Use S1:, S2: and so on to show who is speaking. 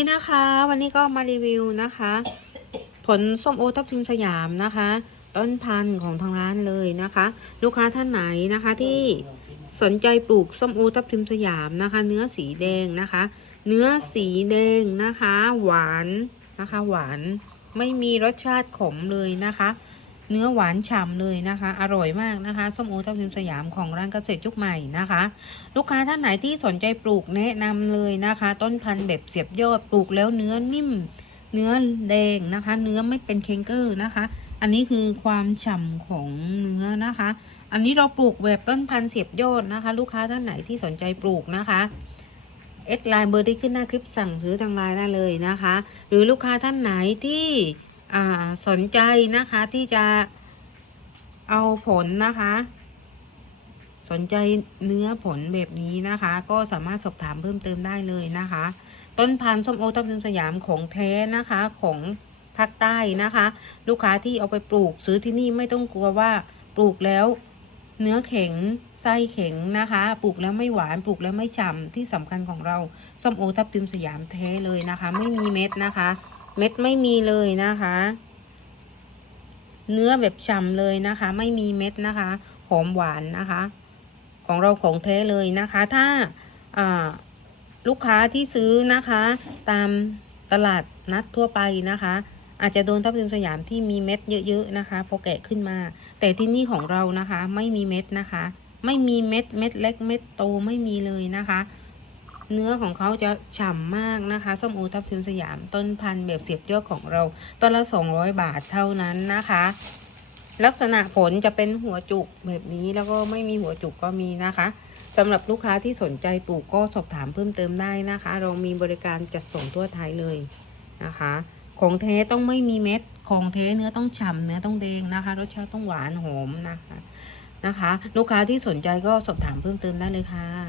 S1: นี่นะคะ วันนี้ก็มารีวิวนะคะ ผลส้มโอทับทิมสยามนะคะ ต้นพันธุ์ของทางร้านเลยนะคะ ลูกค้าท่านไหนนะคะที่สนใจปลูกส้มโอทับทิมสยามนะคะ เนื้อสีแดงนะคะ เนื้อสีแดงนะคะ หวานนะคะ หวานไม่มีรสชาติขมเลยนะคะ เนื้อหวานฉ่ำเลยนะคะ อร่อยมากนะคะส้มโอทับทิมสยามของร้านเกษตรยุคใหม่นะคะ ลูกค้าท่านไหนที่สนใจปลูกแนะนำเลยนะคะ ต้นพันธุ์แบบเสียบยอดปลูกแล้วเนื้อนิ่ม เนื้อแดงนะคะ เนื้อไม่เป็นเคงเกอร์นะคะ อันนี้คือความฉ่ำของเนื้อนะคะ อันนี้เราปลูกแบบต้นพันธุ์เสียบยอดนะคะ ลูกค้าท่านไหนที่สนใจปลูกนะคะเอดไลน์เบอร์ที่ขึ้นหน้าคลิปสั่งซื้อทางไลน์ได้เลยนะคะ หรือลูกค้าท่านไหนที่ สนใจนะคะที่จะเอาผลนะคะ สนใจเนื้อผลแบบนี้นะคะ ก็สามารถสอบถามเพิ่มเติมได้เลยนะคะ ต้นพันธุ์ส้มโอทับทิมสยามของแท้นะคะของภาคใต้นะคะ ลูกค้าที่เอาไปปลูกซื้อที่นี่ไม่ต้องกลัวว่าปลูกแล้วเนื้อแข็งไส้แข็งนะคะ ปลูกแล้วไม่หวานปลูกแล้วไม่ฉ่ำที่สำคัญของเราส้มโอทับทิมสยามแท้เลยนะคะ ไม่มีเม็ดนะคะ เม็ดไม่มีเลยนะคะ เนื้อแบบฉ่ำเลยนะคะ ไม่มีเม็ดนะคะ หอมหวานนะคะ ของเราของแท้เลยนะคะ ถ้าอ่าลูกค้าที่ซื้อนะคะ ตามตลาดนัดทั่วไปนะคะ อาจจะโดนทับทิมสยามที่มีเม็ดเยอะๆนะคะพอแกะขึ้นมา แต่ที่นี่ของเรานะคะ ไม่มีเม็ดนะคะ ไม่มีเม็ดเม็ดเล็กเม็ดโตไม่มีเลยนะคะ เนื้อของเขาจะฉ่ำมากนะคะส้มโอทับทิมสยามต้นพันธุ์แบบเสียบยอดของเราต้นละ 200 บาทเท่านั้นนะคะ ลักษณะผลจะเป็นหัวจุกแบบนี้แล้วก็ไม่มีหัวจุกก็มีนะคะสำหรับลูกค้าที่สนใจปลูกก็สอบถามเพิ่มเติมได้นะคะ เรามีบริการจัดส่งทั่วไทยเลยนะคะ ของแท้ต้องไม่มีเม็ดของแท้เนื้อต้องฉ่ำเนื้อต้องแดงนะคะรสชาติต้องหวานหอมนะคะนะคะ ลูกค้าที่สนใจก็สอบถามเพิ่มเติมได้เลยค่ะ